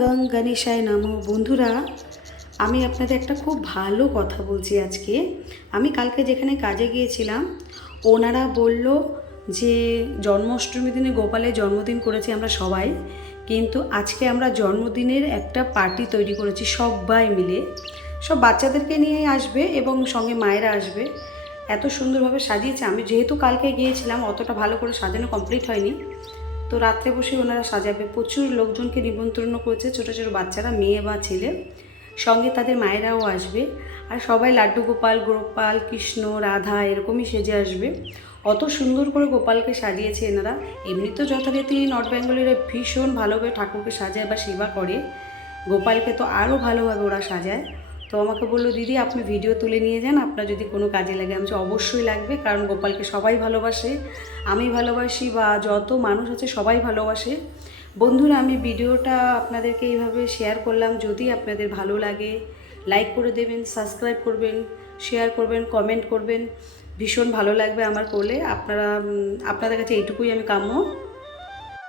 গং গণেশায় নমঃ। বন্ধুরা, আমি আপনাদের একটা খুব ভালো কথা বলছি আজকে। আমি কালকে যেখানে কাজে গিয়েছিলাম, ওনারা বলল যে জন্মাষ্টমী দিনে গোপালের জন্মদিন করেছি আমরা সবাই, কিন্তু আজকে আমরা জন্মদিনের একটা পার্টি তৈরি করেছি সবাই মিলে। সব বাচ্চাদেরকে নিয়েই আসবে এবং সঙ্গে মায়েরা আসবে। এত সুন্দরভাবে সাজিয়েছে। আমি যেহেতু কালকে গিয়েছিলাম, অতটা ভালো করে সাজানো কমপ্লিট হয়নি, তো রাত্রে বসে ওনারা সাজাবে। প্রচুর লোকজনকে নিমন্ত্রণ করেছে, ছোটো ছোটো বাচ্চারা, মেয়ে বা ছেলে, সঙ্গে তাদের মায়েরাও আসবে। আর সবাই লাড্ডু গোপাল, গোপাল কৃষ্ণ, রাধা এরকমই সেজে আসবে। অত সুন্দর করে গোপালকে সাজিয়েছে এনারা। এমনি তো যথারীতি নর্থ বেঙ্গলের ভীষণ ভালোভাবে ঠাকুরকে সাজায় বা সেবা করে, গোপালকে তো আরও ভালোভাবে ওরা সাজায়। তো আমাকে বললো, দিদি আপনি ভিডিও তুলে নিয়ে যান, আপনার যদি কোনো কাজে লাগে। আমি অবশ্যই লাগবে, কারণ গোপালকে সবাই ভালোবাসে, আমি ভালোবাসি, বা যত মানুষ আছে সবাই ভালোবাসে। বন্ধুরা, আমি ভিডিওটা আপনাদেরকে এইভাবে শেয়ার করলাম। যদি আপনাদের ভালো লাগে, লাইক করে দেবেন, সাবস্ক্রাইব করবেন, শেয়ার করবেন, কমেন্ট করবেন। ভীষণ ভালো লাগবে আমার করলে। আপনাদের কাছে এইটুকুই আমি কাম্য।